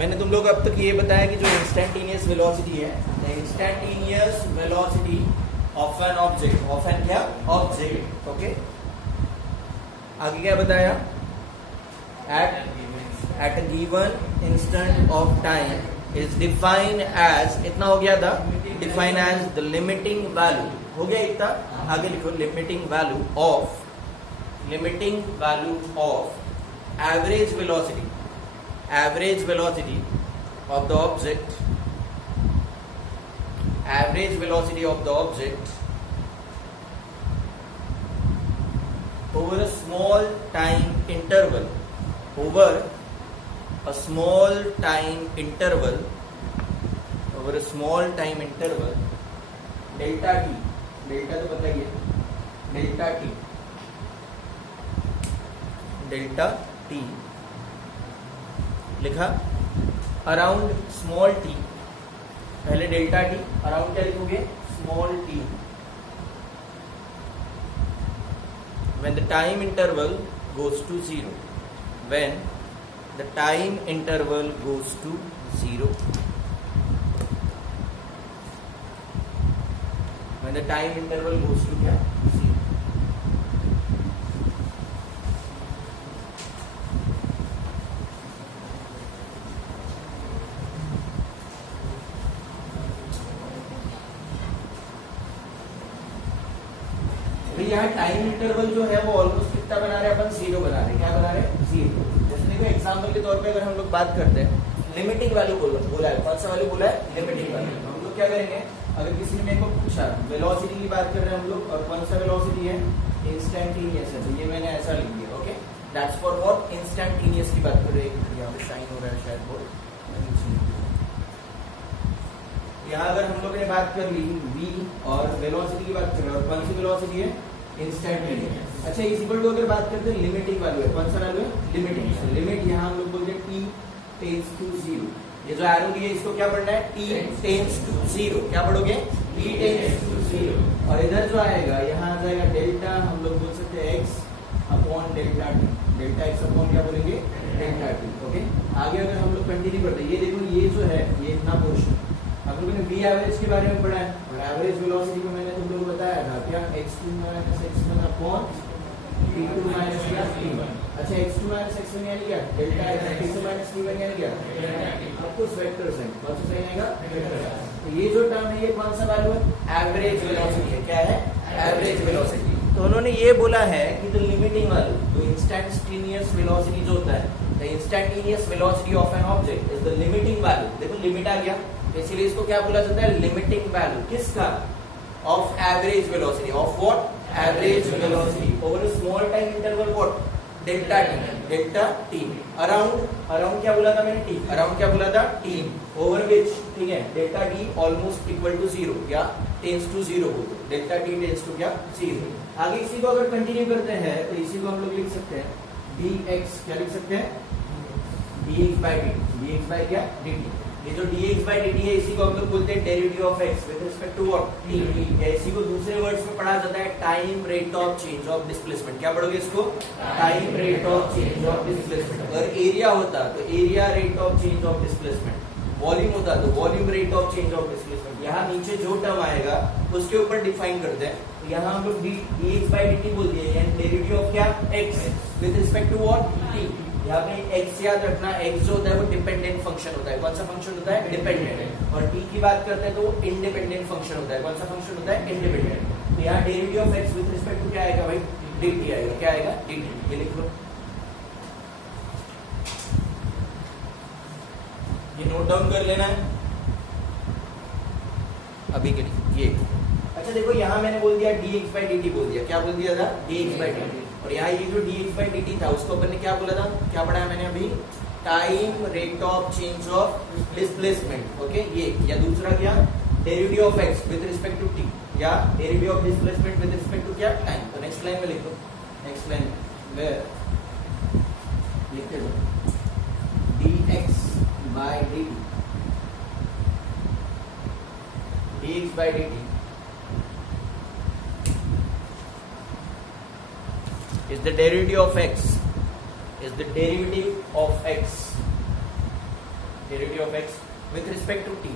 मैंने तुम लोग अब तक ये बताया कि जो इंस्टेंटेनियस वेलोसिटी है, the instantaneous velocity of an object, of an क्या ऑब्जेक्ट, ओके। आगे क्या बताया, at a given instant of time is defined as, इतना हो गया था, defined as the limiting value, हो गया इतना। आगे लिखो, limiting value of average velocity, average velocity of the object, average velocity of the object over a small time interval, over a small time interval, over a small time interval, delta t, delta तो पता ही है, delta t लिखा, around small T, पहले delta T, around क्या लिखोगे, small T, when the time interval goes to zero, when the time interval goes to zero, when the time interval goes to क्या, zero। यहाँ time interval जो है वो almost कितना बना रहे हैं अपन, जीरो बना रहे हैं। क्या बना रहे हैं, जीरो। जैसे देखो एग्जांपल के तौर पे अगर हम लोग बात करते हैं, लिमिटिंग वैल्यू बोला है, कौन सा वैल्यू बोला है, लिमिटिंग वैल्यू। हम लोग क्या करेंगे, अगर किसी ने मेरे को पूछा वेलोसिटी की बात कर रहे हैं हम लोग, और कौन सा वेलोसिटी है, इंस्टेंटेनियस है, तो ये मैंने ऐसा लिख दिया, okay. That's for what, instantaneous की बात कर रहे हैं। यहाँ पे साइन हो रहा है शायद बोर्ड, यहाँ अगर हम लोग ने बात कर ली v और वेलोसिटी की बात कर रहे हैं, और कौन सी वेलोसिटी है, इंस्टेंटेनियस। अच्छा, इस इक्वल टू अगर बात करते हैं लिमिटिंग वैल्यू है, कौन सा वैल्यू है, लिमिटिंग। लिमिट यहाँ हम लोग बोलते हैं t टेंड्स टू जीरो, ये जो एरो की है इसको क्या पढ़ना है, t टेंड्स टू जीरो, क्या पढ़ोगे, t टेंड्स टू जीरो। और इधर जो आएगा, यहाँ आ जाएगा डेल्टा, हम लोग बोल सकते हैं x upon delta t, delta x upon क्या बोलेंगे, डेल्टा t, ओके। आगे अगर हम लोग कंटिन्यू करते हैं, ये देखो ये जो है, ये इतना पोर्शन हम लोगों ने v एवरेज के बारे में पढ़ा है, और एवरेज वेलोसिटी में मैंने तुम लोगों को बताया था क्या, x2 - x1 upon t2 - t1। अच्छा, x2 - x1 यानी क्या, डेल्टा x, t2 - t1 यानी क्या, अब कुछ वेक्टर्स हैं, कौन सा सही आएगा, वेक्टर। तो ये जो टर्म है ये कौन सा वैल्यू है, एवरेज वेलोसिटी है। क्या है, एवरेज वेलोसिटी। तो उन्होंने ये बोला है कि द लिमिटिंग वैल्यू, तो इंस्टेंटेनियस वेलोसिटी जो होता है, the instantaneous velocity of an object is the limiting value. देखो लिमिट आ गया, इसीलिए इसको क्या बोला जाता है, लिमिटिंग वैल्यू। किसका, of average velocity, of what, average velocity over a small time interval, what, delta T, delta T. Around क्या बोला था मैंने, टी, अराउंड क्या बोला था, टी, ओवर विच, ठीक है, delta T almost equal to zero, या tends to zero, delta T tends to क्या, जीरो। आगे इसी को अगर कंटिन्यू करते हैं तो इसी को हम लोग लिख सकते हैं dx, क्या लिख सकते हैं, dx by dt, dx by क्या, dt। ये जो dx by dt है, इसी को हम लोग बोलते हैं derivative of x with respect to what, t। या इसी को दूसरे वर्ड्स में पढ़ा जाता है time rate of change of displacement. क्या पढ़ोगे इसको, time rate of change of displacement. अगर एरिया होता तो area rate of change of displacement, volume होता तो volume rate of change of displacement. यहाँ नीचे जो टर्म आएगा उसके ऊपर डिफाइन करते हैं। तो यहाँ हम लोग dx by dt बोल दिए, यानी डेरिवेटिव ऑफ क्या, x with respect to what, t। यहाँ पे x याद रखना, x जो होता है वो डिपेंडेंट फंक्शन होता है। कौन सा फंक्शन होता है, डिपेंडेंट। और t की बात करते हैं तो वो इंडिपेंडेंट फंक्शन होता है। कौन सा फंक्शन होता है, इंडिपेंडेंट। तो यहाँ derivative of x with respect to क्या आएगा भाई, dt आएगा। क्या आएगा, dt। ये लिख लो, ये नोट डाउन कर लेना है अभी के लिए ये। अच्छा देखो, यहाँ मैंने बोल दिया dx by dt बोल दिया। क्या बोल दिया था, dx by dt। और यहाँ ये जो dx by dt था उसको अपन ने क्या बोला था, क्या पढ़ा है मैंने अभी, time rate of change of displacement, okay. ये या दूसरा क्या, derivative of x with respect to t, या derivative of displacement with respect to क्या, टाइम। तो नेक्स्ट लाइन में लिख दो, नेक्स्ट लाइन वेयर लिखते दो dx by dt, dx by dt is the derivative of x, is the derivative of x derivative of x with respect to t,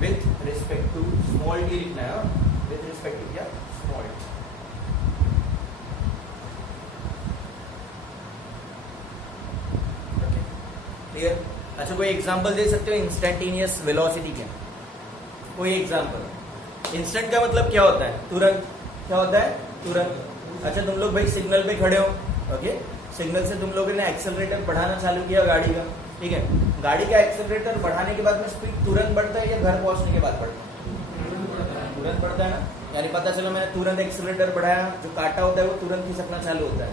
with respect to small t लिखना है, with respect to क्या small t. Clear? अच्छा कोई example दे सकते हो instantaneous velocity के? कोई example? Instant का मतलब क्या होता है? तुरंत। क्या होता है? तुरंत। अच्छा तुम लोग भाई सिग्नल पे खड़े हो, ओके, सिग्नल से तुम लोगों ने एक्सेलरेटर बढ़ाना चालू किया गाड़ी का, ठीक है, गाड़ी का एक्सेलरेटर बढ़ाने के बाद में स्पीड तुरंत बढ़ता है या घर पहुंचने के बाद बढ़ता है? तुरंत बढ़ता है ना, यानी पता चला मैंने तुरंत एक्सेलरेटर बढ़ाया, जो काटा होता है वो तुरंत खिसकना चालू होता है,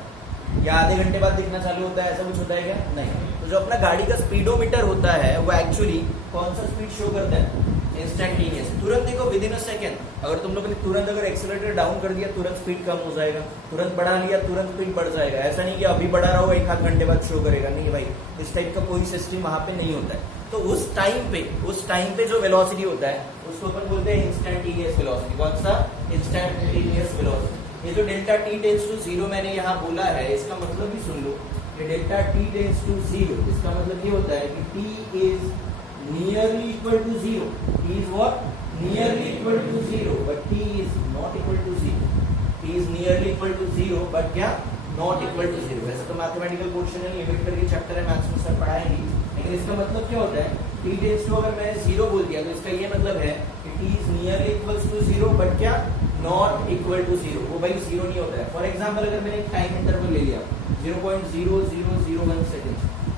या आधे घंटे बाद दिखना चालू होता है, ऐसा कुछ होता है क्या? नहीं। तो जो अपना गाड़ी का स्पीडोमीटर होता है वो एक्चुअली कौन सा स्पीड शो करता है? इंस्टेंटेनियस, तुरंत। देखो विद इन अ सेकेंड, अगर तुम लोगों ने तुरंत अगर एक्सेलरेटर डाउन कर दिया तुरंत स्पीड कम हो जाएगा, तुरंत बढ़ा लिया तुरंत स्पीड बढ़ जाएगा। ऐसा नहीं कि अभी बढ़ा रहा हो एक आध घंटे बाद शो करेगा, नहीं भाई, इस टाइप का कोई सिस्टम वहां पे नहीं होता है। तो उस टाइम पे जो वेलोसिटी होता है उसको अपन बोलते हैं इंस्टेंटेनियस वेलोसिटी। कौन सा? Instantaneous velocity. ये जो delta T tends to zero मैंने यहाँ बोला है, इसका मतलब भी सुन लो, ये delta T tends to zero, इसका मतलब ये होता है कि T is nearly equal to zero. T is what? Nearly equal to zero, but T is not equal to zero. T is nearly equal to zero but क्या? Not equal to zero. वैसे तो mathematical question है, limit करके chapter है, maths में sir पढ़ाएंगे, लेकिन इसका मतलब क्या होता है? टी टेंड्स टू अगर मैंने जीरो बोल दिया तो इसका ये मतलब है कि T is nearly equal to zero but क्या? Not equal to zero. वो भाई जीरो नहीं होता है। फॉर एग्जाम्पल अगर मैंने एक टाइम इंटरवल ले लिया 0.0001 सेकेंड,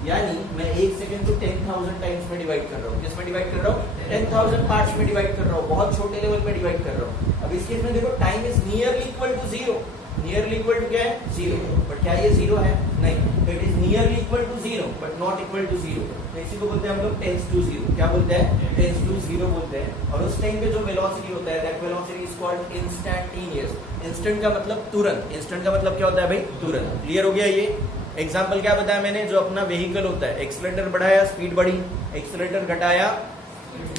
यानी मैं एक सेकंड को 10,000 टाइम्स में डिवाइड कर रहा हूँ। किस में डिवाइड कर रहा हूँ? 10,000 पार्ट्स में डिवाइड कर रहा हूँ, बहुत छोटे लेवल में डिवाइड कर रहा हूँ। अब इस केस में देखो time is nearly equal to zero. Nearly equal to क्या है? जीरो। बट क्या ये जीरो है? नहीं। It is nearly equal to zero but not equal to zero. तो इसी को बोलते हैं हम लोग टेंस टू जीरो। क्या बोलते हैं? टेंस टू जीरो बोलते हैं। और उस टाइम पे जो वेलोसिटी होता है that velocity is called instantaneous. Instant का मतलब तुरंत। इंस्टेंट का मतलब क्या होता है भाई? तुरंत। क्लियर हो गया? ये एग्जाम्पल क्या बताया मैंने? जो अपना व्हीकल होता है, एक्सीलरेटर बढ़ाया स्पीड बढ़ी, एक्सीलरेटर घटाया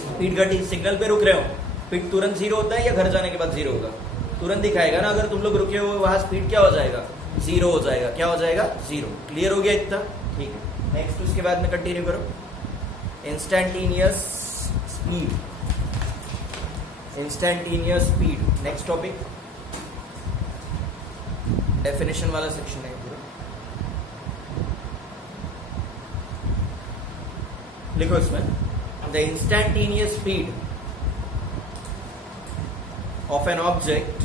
स्पीड घटी, सिग्नल पे रुक रहे हो, स्पीड तुरंत जीरो होता है या घर जाने के बाद जीरो होगा? तुरंत दिखाएगा ना। अगर तुम लोग रुके हो वहां स्पीड क्या हो जाएगा? जीरो हो जाएगा। क्या हो जाएगा? जीरो। क्लियर हो गया इतना? ठीक है, नेक्स्ट उसके बाद में कंटिन्यू करो। Instantaneous speed, instantaneous speed, next topic, definition वाला सेक्शन है पूरा। लिखो इसमें, the instantaneous speed of an object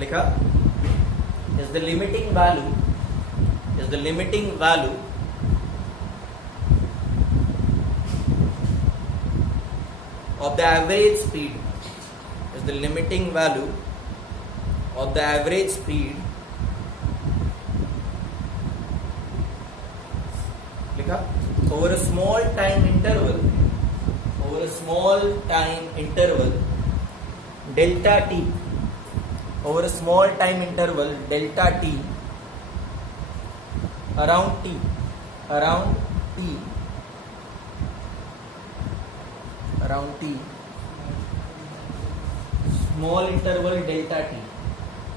लिखा is the limiting value of the average speed, is the limiting value of the average speed लिखा over a small time interval delta t, over a small time interval delta t around t small interval delta t।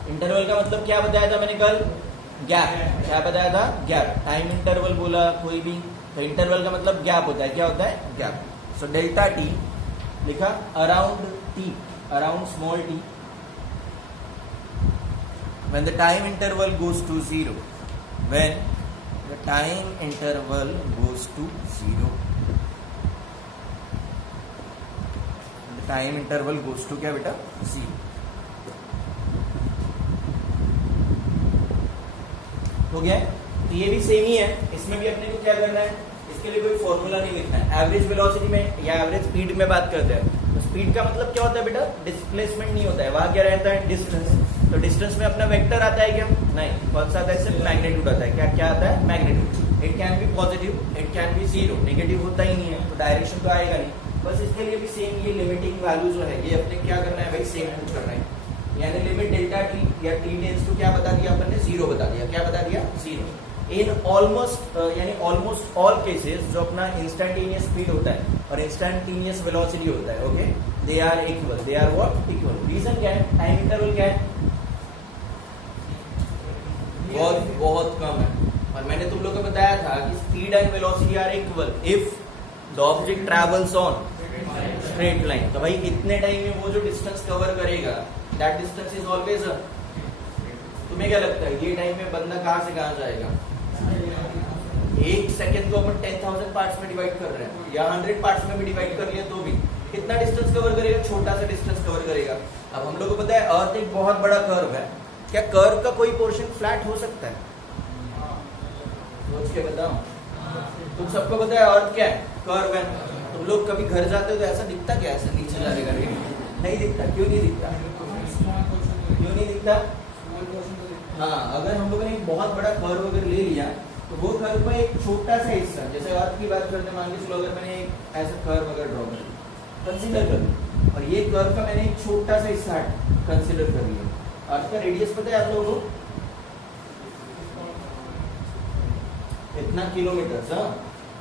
Interval का मतलब क्या बताया था मैंने कल? Gap. क्या बताया था? गैप। टाइम इंटरवल बोला कोई भी, तो इंटरवल का मतलब गैप होता है। क्या होता है? गैप। सो डेल्टा टी लिखा around T, around small T, when the time interval goes to zero, when the time interval goes to zero, the time interval goes to क्या बेटा? zero। हो गया? तो ये भी सेम ही है, इसमें भी अपने को क्या करना है? इसके लिए कोई फॉर्मूला नहीं लिखना है। एवरेज वेलोसिटी में या एवरेज स्पीड में बात करते हैं, तो स्पीड का मतलब क्या होता है बेटा? डिस्प्लेसमेंट नहीं होता है, वहां क्या रहता है? डिस्टेंस। तो डिस्टेंस में अपना वेक्टर आता है क्या? नहीं। कौन सा आता है? सिर्फ मैग्नीट्यूड आता है। क्या क्या आता है? Magnitude. It can be positive, it can be zero, negative होता ही नहीं है, तो डायरेक्शन तो आएगा नहीं। बस इसके लिए भी सेम ये लिमिटिंग वैल्यू जो है ये अपने क्या करना है भाई? सेम कुछ करना है। यानी लिमिट डेल्टा टी या टी टेंड्स टू क्या बता दिया अपन ने? जीरो बता दिया। क्या बता दिया? जीरो। इन ऑलमोस्ट यानी ऑलमोस्ट ऑल केसेस जो अपना इंस्टेंटेनियस स्पीड होता है और इंस्टेंटेनियस वेलोसिटी होता है, okay, they are equal. They are what? Equal. Reason क्या है? टाइम इंटरवल क्या है? Speed and velocity are equal if the object travels on straight line. तो भाई इतने टाइम में वो जो डिस्टेंस कवर करेगा दैट डिस्टेंस इज ऑलवेज। तुम्हें क्या लगता है ये टाइम में बंदा कहां से कहां जाएगा? एक सेकंड को अपन 10,000 पार्ट्स में डिवाइड कर रहे हैं या 100 पार्ट्स में भी डिवाइड कर लिया तो भी कितना डिस्टेंस कवर करेगा? छोटा सा डिस्टेंस कवर करेगा। अब हम लोग को पता है अर्थ एक बहुत बड़ा कर्व है, क्या कर्व का कोई पोर्शन फ्लैट हो सकता है? सोच के बताओ। तुम सबको पता है अर्थ क्या है? कर्व है। तुम लोग कभी घर जाते हो तो ऐसा दिखता क्या? ऐसा नीचे जाने करके नहीं दिखता। क्यों नहीं दिखता? क्यों नहीं दिखता? हाँ, अगर हम लोगों ने एक बहुत बड़ा कर्व अगर ले लिया तो वो कर्व का एक छोटा सा हिस्सा, जैसे अर्थ की बात करते मान के चलो अगर मैंने एक ऐसा कर्व अगर ड्रॉ कर कंसीडर कर लिया और ये कर्व का मैंने एक छोटा सा हिस्सा कंसीडर कर लिया। अर्थ का रेडियस पता है आप लोगों को? इतना किलोमीटर। हाँ,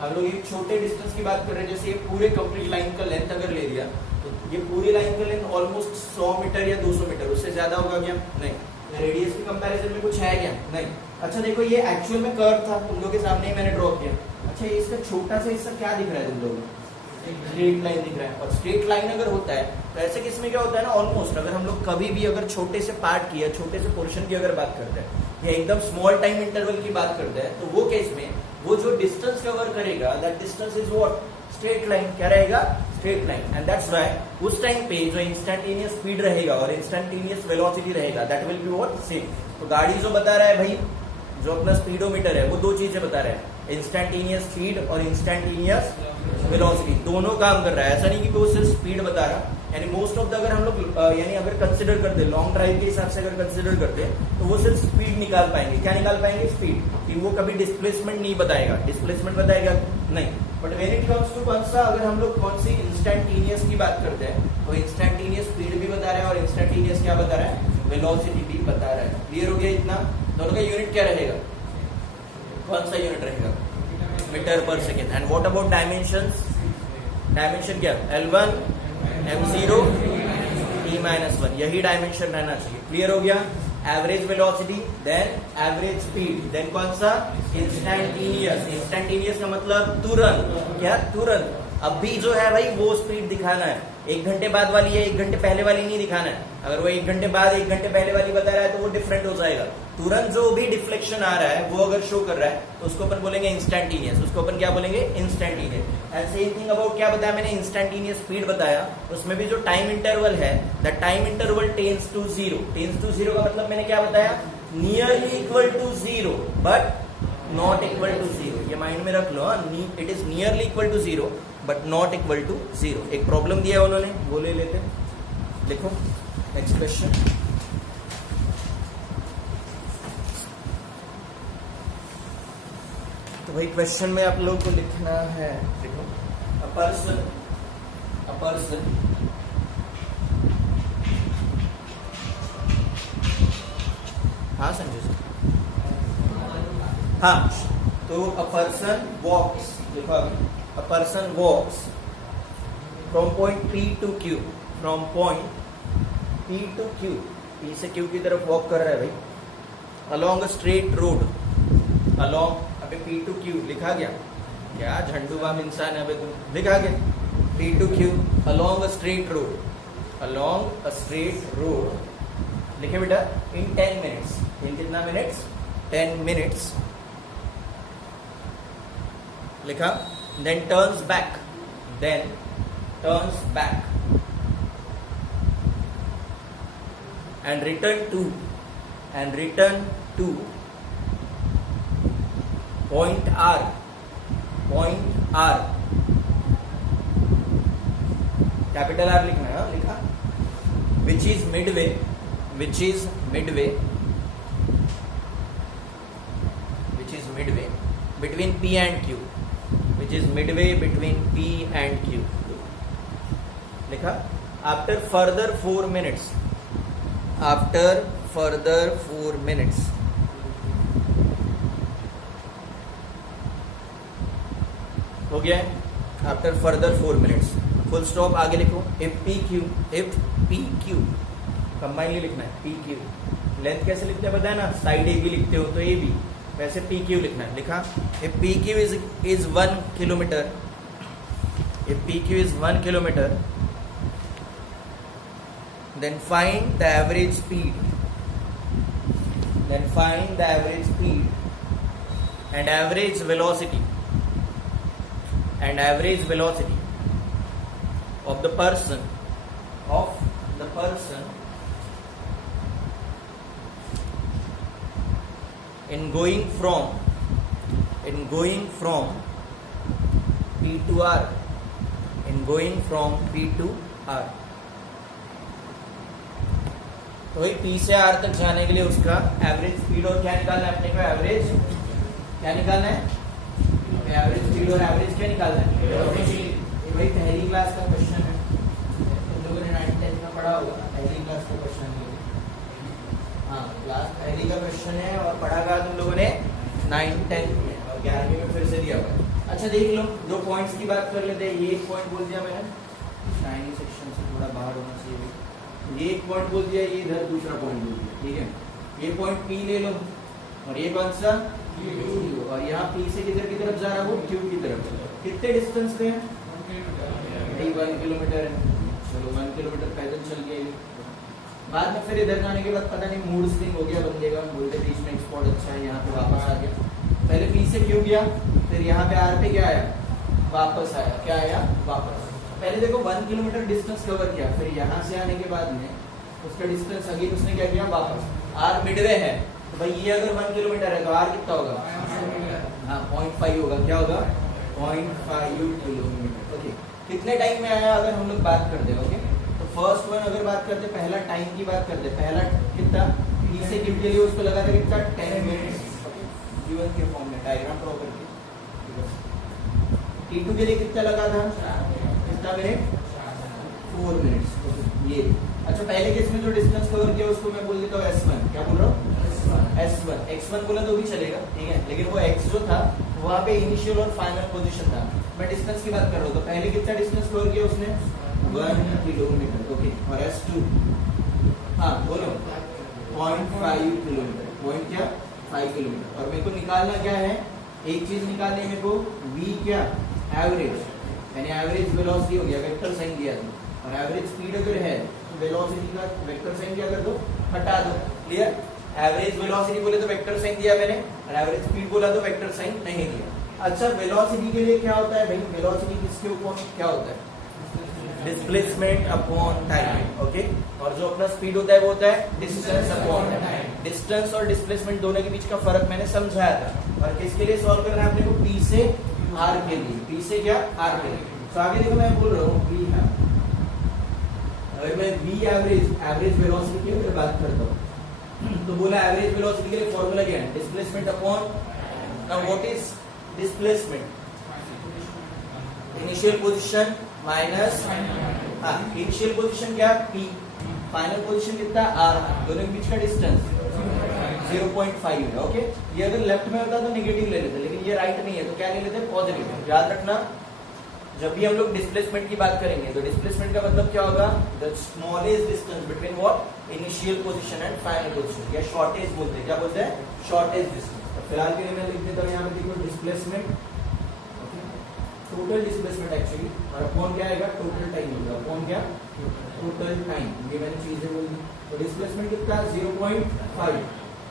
हम लोग एक छोटे डिस्टेंस की बात कर रहे हैं, जैसे ये पूरे कंप्लीट लाइन का लेंथ अगर ले लिया तो ये पूरी लाइन का लेंथ ऑलमोस्ट 100 मीटर या 200 मीटर, उससे ज्यादा होगा क्या? नहीं। रेडियस के कंपैरिजन में कुछ है क्या? नहीं। अच्छा देखो, ये एक्चुअल में कर्व था, तुम लोग के सामने ही मैंने ड्रॉ किया। अच्छा, इसका छोटा सा हिस्सा क्या दिख रहा है तुम लोगों को? स्ट्रेट लाइन दिख रहा है। और स्ट्रेट लाइन अगर होता है तो ऐसे केस में क्या होता है ना, ऑलमोस्ट अगर हम लोग कभी भी अगर छोटे से पार्ट की या छोटे से पोर्शन की अगर बात करते हैं या एकदम स्मॉल टाइम इंटरवल की बात करते हैं तो वो केस में वो जो डिस्टेंस कवर करेगा that distance is what? Straight line. क्या रहेगा? Straight line. And that's why उस टाइम पे जो इंस्टेंटेनियस स्पीड रहेगा और इंस्टेंटेनियस वेलोसिटी रहेगा that will be what? Same. तो गाड़ी जो बता रहा है भाई, जो अपना स्पीडोमीटर है वो दो चीजें बता रहा है, इंस्टेंटेनियस स्पीड और इंस्टेंटेनियस वेलोसिटी, दोनों काम कर रहा है। ऐसा नहीं कि वो सिर्फ स्पीड बता रहा। यानी मोस्ट ऑफ द अगर हम लोग यानी अगर कंसिडर करते लॉन्ग ड्राइव के हिसाब से अगर कंसिडर करते तो वो सिर्फ स्पीड निकाल पाएंगे। क्या निकाल पाएंगे? स्पीड। कि वो कभी डिस्प्लेसमेंट नहीं बताएगा। डिस्प्लेसमेंट बताएगा नहीं। But when it comes to कौन सा, अगर हम लोग कौन सी इंस्टेंटेनियस की बात करते हैं तो इंस्टेंटेनियस स्पीड भी बता रहा है और इंस्टेंटेनियस क्या बता रहा है? वेलोसिटी भी बता रहा है। क्लियर हो गया इतना? दोनों का यूनिट क्या रहेगा? कौन सा यूनिट रहेगा? मीटर पर second. And what about dimensions? Dimension क्या? L1 M0 T-1, यही डायमेंशन रहना चाहिए। क्लियर हो गया? Average velocity, then average speed, then कौन सा? इंस्टेंटेनियस। इंस्टेंटेनियस का मतलब तुरंत। क्या? तुरंत। अभी जो है भाई वो स्पीड दिखाना है, 1 घंटे बाद वाली है, 1 घंटे पहले वाली नहीं दिखाना है। अगर वो 1 घंटे बाद 1 घंटे पहले वाली बता रहा है तो वो डिफरेंट हो जाएगा। तुरंत जो भी डिफ्लेक्शन आ रहा है वो अगर शो कर रहा है तो उसको अपन बोलेंगे इंस्टेंटेनियस। उसको अपन क्या बोलेंगे? Instantaneous. And same thing about क्या बताया मैंने? इंस्टेंटेनियस स्पीड बताया, उसमें भी जो टाइम इंटरवल है that time interval tends to zero. Tends to zero का मतलब मैंने क्या बताया? Nearly equal to zero but not equal to zero. ये माइंड में रख लो। It is nearly equal to zero but not equal to zero. एक प्रॉब्लम दिया है उन्होंने, वो ले लेते। देखो नेक्स्ट क्वेश्चन। तो भाई क्वेश्चन में आप लोग को लिखना है, देखो अ पर्सन हाँ संजय सर, हाँ तो अ पर्सन वॉक्स, देखो a person walks from point P to Q, from point P to Q, P से Q की तरफ वॉक कर रहा है भाई, along a straight road, along, अबे P to Q लिखा गया क्या? झंडूबाम इंसान है अबे तुम, लिखा गया P to Q along a straight road, along a straight road, लिखे बेटा इन 10 मिनट्स। इन कितना मिनट्स? 10 मिनट्स लिखा। Then turns back, then turns back and return to point R, capital R लिखना है, लिखा, which is midway between P and Q, which is midway between P and Q, लिखा। after further 4 minutes हो गया है। After further 4 minutes, full stop, आगे लिखो if P Q combinedly लिखना है। पी क्यू लेंथ कैसे लिखते हैं पता है ना? साइड ए बी लिखते हो तो ए बी, वैसे पी क्यू लिखना है, लिखा A P Q is 1 kilometre, A P Q is 1 kilometre, then find the average speed, then find the average speed and average velocity of the person in going from P to R, तो भाई P से R तक जाने के लिए उसका average speed और क्या निकालना है अपने को, एवरेज क्या निकालना है, एवरेज स्पीड और एवरेज क्या निकालना है, ये भाई पहली क्लास का क्वेश्चन है, तुम लोगों ने 9th 10th में पढ़ा होगा, पहली क्लास का क्वेश्चन है। हाँ, क्लास पहली का क्वेश्चन है और पढ़ा गया तुम लोगों ने 9th 10th में, और 11वीं में फिर से दिया हुआ। अच्छा देख लो, दो पॉइंट्स की बात कर लेते हैं। ये एक पॉइंट बोल दिया मैंने, शाइनी सेक्शन से थोड़ा बाहर होना चाहिए, ये एक पॉइंट बोल दिया, ये इधर दूसरा पॉइंट बोल दिया, ठीक है। ये पॉइंट P ले लो और ये कौन सा Q, और यहाँ P से किधर की तरफ जा रहा है वो Q की तरफ। कितने डिस्टेंस पे है, 1 किलोमीटर है, चलो 1 किलोमीटर पैदल चल गए। बाद में फिर इधर जाने के बाद पता नहीं मूड स्विंग हो गया बंदे का, बोलते बीच में स्पॉट अच्छा है, यहाँ पे वापस आ गया। पहले P से Q गया, फिर यहाँ पे R पे क्या आया, वापस आया, क्या आया, वापस। पहले देखो 1 किलोमीटर डिस्टेंस कवर किया, फिर यहाँ से आने के बाद में उसका डिस्टेंस अगेन उसने क्या किया, वापस। R मिडवे है, तो भाई ये अगर 1 किलोमीटर है तो R कितना होगा, हाँ 0.5 होगा, क्या होगा 0.5 किलोमीटर। ओके, कितने टाइम में आया अगर हम लोग बात करते हैं, ओके। तो फर्स्ट वन अगर बात करते, पहला टाइम की बात करते, पहला कितना P से Q के लिए उसको लगा था कितना, 10 मिनट्स, जीवन के फॉर्म में डायग्राम ड्रॉ करके। T2 के लिए कितना लगा था, कितना मिनट, 4 मिनट्स। ये अच्छा, पहले केस में जो डिस्टेंस कवर किया उसको मैं बोल देता हूँ S1, क्या बोल रहा हूँ S1, X1 बोला तो भी चलेगा, ठीक है, लेकिन वो X जो था वहाँ पे इनिशियल और फाइनल पोजीशन था, मैं डिस्टेंस की बात कर रहा हूँ। तो पहले कितना डिस्टेंस कवर किया उसने, 1 किलोमीटर, ओके। और S2, हाँ बोलो 0.5 किलोमीटर, पॉइंट क्या 5 किलोमीटर। और मेरे को निकालना क्या है, एक चीज निकालनी है मेरे को, V क्या, एवरेज, यानी एवरेज वेलोसिटी हो गया, वेक्टर साइन दिया था, और एवरेज स्पीड अगर है तो वेलोसिटी का वेक्टर साइन क्या कर दो, हटा दो, क्लियर। एवरेज वेलोसिटी बोले तो वेक्टर साइन दिया मैंने, और एवरेज स्पीड बोला तो वेक्टर साइन नहीं दिया। अच्छा, वेलोसिटी के लिए क्या होता है भाई, वेलोसिटी किसके ऊपर क्या होता है, डिस्प्लेसमेंट अपॉन टाइम, ओके। और जो अपना स्पीड होता है वो होता है डिस्टेंस अपॉन टाइम। डिस्टेंस और डिस्प्लेसमेंट दोनों के बीच का फर्क मैंने समझाया था। और किसके लिए सॉल्व करना है अपने को, P से R के लिए, P से क्या, R के लिए। तो आगे देखो मैं बोल रहा हूँ V है, अगर मैं V एवरेज वेलोसिटी की अगर बात करता हूँ तो बोला एवरेज वेलोसिटी के लिए फॉर्मूला क्या है, displacement upon, now what is displacement, initial position minus, हाँ इनिशियल पोजीशन क्या P, फाइनल पोजीशन कितना R, दोनों के बीच का डिस्टेंस 0.5 है, ओके। ये अगर लेफ्ट में होता तो नेगेटिव ले लेते, लेकिन ये राइट नहीं है तो क्या ले लेते, पॉजिटिव। याद रखना जब भी हम लोग डिस्प्लेसमेंट की बात करेंगे तो डिस्प्लेसमेंट का मतलब क्या होगा, the smallest distance between what, initial position and final position, या शॉर्टेज बोलते हैं, क्या बोलते हैं, शॉर्टेज डिस्टेंस। तो फिलहाल के लिए मैं लिख देता हूँ यहाँ पे, देखो डिस्प्लेसमेंट, टोटल डिस्प्लेसमेंट एक्चुअली, और अपॉन क्या आएगा, टोटल टाइम होगा, अपॉन क्या, टोटल टाइम, ये मैंने चीजें बोल दी। तो डिस्प्लेसमेंट कितना, 0.5,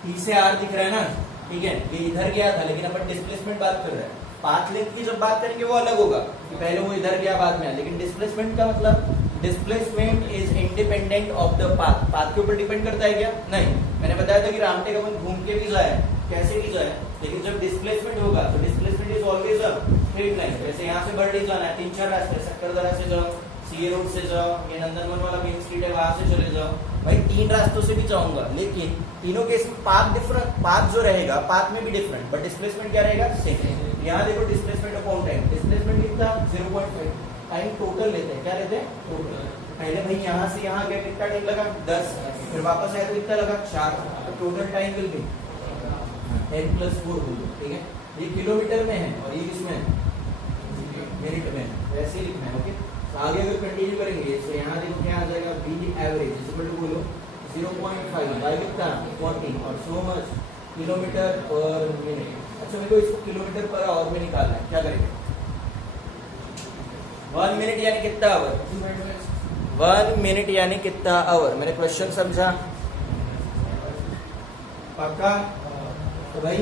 P से R दिख रहा है ना, ठीक है, ये इधर गया था लेकिन अपन डिस्प्लेसमेंट बात कर रहे हैं। पाथ लेंथ की जब बात करेंगे वो अलग होगा कि पहले वो इधर गया बाद में, लेकिन डिस्प्लेसमेंट का मतलब, displacement is independent of the path. Path के ऊपर डिपेंड करता है क्या, नहीं। मैंने बताया था कि रामटेक अपन घूम के भी जाए, कैसे भी जाए, लेकिन जब डिस्प्लेसमेंट होगा तो displacement is always a straight line. जैसे यहाँ से बर्डी जाना है, 3-4 रास्ते, सक्करदरा से जाओ, सीए रोड से जाओ, ये नंदनवन वाला मेन स्ट्रीट है वहां से चले जाओ, भाई 3 रास्तों से भी जाऊंगा, लेकिन तीनों केस में पाथ डिफरेंट, पाथ जो रहेगा पाथ में भी डिफरेंट, बट डिस्प्लेसमेंट क्या रहेगा, सेम। यहाँ देखो डिस्प्लेसमेंट अपॉन टाइम, डिस्प्लेसमेंट कितना, 0.5, टाइम टोटल लेते हैं, क्या लेते हैं, टोटल। पहले भाई यहाँ से यहाँ गया कितना टाइम लगा, 10, फिर वापस आया तो कितना लगा, 4, तो टोटल टाइम विल बी 10 + 4, ठीक है। ये किलोमीटर में है और ये किसमें, मिनट में, वैसे ही लिखना है, ओके। तो आगे अगर कंटिन्यू करेंगे तो यहाँ देखो क्या आ जाएगा, V एवरेज इक्वल टू बोलो 0.5 बाय कितना, 40, और सो मच किलोमीटर पर मिनट। अच्छा मेरे को इसको किलोमीटर पर आवर में निकालना है, क्या करेंगे? 1 मिनट यानी कितना आवर? 1 मिनट यानी कितना आवर? मैंने क्वेश्चन समझा? पक्का? तो भाई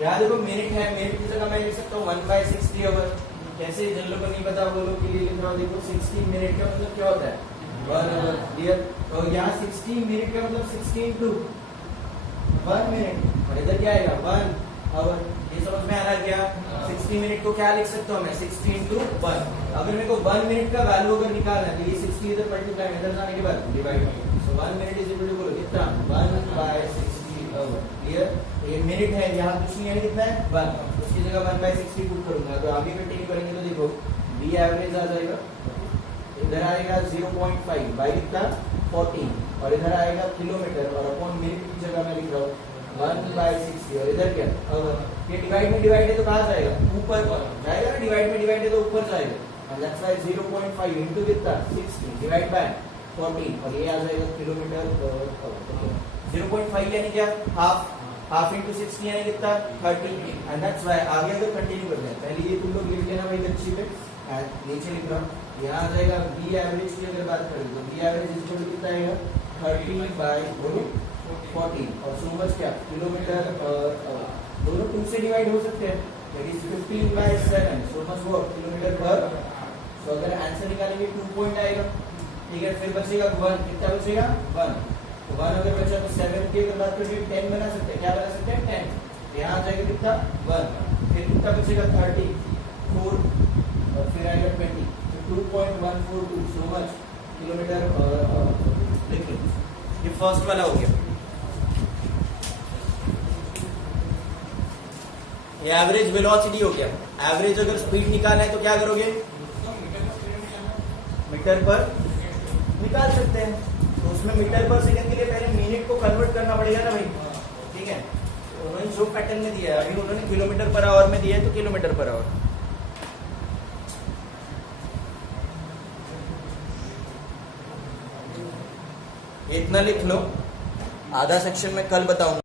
यार देखो मिनट है, मिनट की जगह मैं लिख सकता हूँ 1/60 आवर। कैसे? जिन लोगों को नहीं पता वो लोग के लिए लिख रहा हूँ। देखो 60 मिनट का मतलब क्या होता है? 1 आवर। क्लियर? तो यहाँ 60 मिनट का मतलब 60 into 1 मिनट, और इधर क्या आएगा? 1 आवर। ये समझ में आ रहा है क्या? 60 मिनट को क्या लिख सकता हूँ मैं? 60 into 1। अगर मेरे को 1 मिनट का वैल्यू अगर निकालना है तो ये 60 इधर मल्टीप्लाई इधर जाने के बाद divide. So 1 minute is equal to कितना? 1/60 आवर। क्लियर? ये मिनट है, यहाँ कुछ नहीं है, कितना है? 1। उसकी जगह 1/60 पुट करूंगा। तो आगे कंटिन्यू करेंगे तो देखो बी एवरेज आ जाएगा, इधर आएगा 0.5 बाई कितना? 40, और इधर आएगा किलोमीटर, और अपॉन मिनट की जगह मैं लिख रहा हूँ 1/60, और इधर क्या? आवर। ये डिवाइड में डिवाइड है तो कहाँ जाएगा? ऊपर जाएगा ना। डिवाइड में डिवाइड है तो ऊपर जाएगा। और दैट्स व्हाई 0.5 इनटू कितना? 60 डिवाइड बाय 40, और ये आ जाएगा किलोमीटर पर आवर। 0.5 यानी क्या? हाफ इंटू 60 यानी कितना? 30। एंड दैट्स व्हाई आगे अगर कंटिन्यू करते हैं, पहले ये तुम लोग लिख लेना भाई अच्छी पे, नीचे लिख रहा हूँ। यहाँ आ जाएगा बी एवरेज की अगर बात करें तो बी एवरेज इक्वल टू कितना आएगा? 30/40, और सो मच क्या? Kilometre per hour. दोनों 2 से डिवाइड हो सकते हैं, दैट इज 15/7, सो मच वो किलोमीटर पर। सो अगर आंसर निकालेंगे 2 पॉइंट आएगा। ठीक है, फिर बचेगा 1, कितना बचेगा? 1। तो 1 अगर बचा तो 7 की अगर बात करें 10 बना सकते हैं, क्या बना सकते हैं? 10। तो यहाँ आ जाएगा कितना? 1। फिर कितना बचेगा? 34, और फिर आएगा 20, तो 2.142 so much kilometre per hour. देखिए ये फर्स्ट वाला हो गया। ये एवरेज वेलोसिटी हो गया। एवरेज अगर स्पीड निकालना है तो क्या करोगे? मीटर पर निकाल सकते हैं। तो उसमें मीटर पर सेकंड के लिए पहले मिनट को कन्वर्ट करना पड़ेगा ना भाई। ठीक है, तो उन्होंने जो पैटर्न में दिया है, अभी उन्होंने किलोमीटर पर आवर में दिया है तो किलोमीटर पर आवर। इतना लिख लो, आधा सेक्शन में कल बताऊंगा।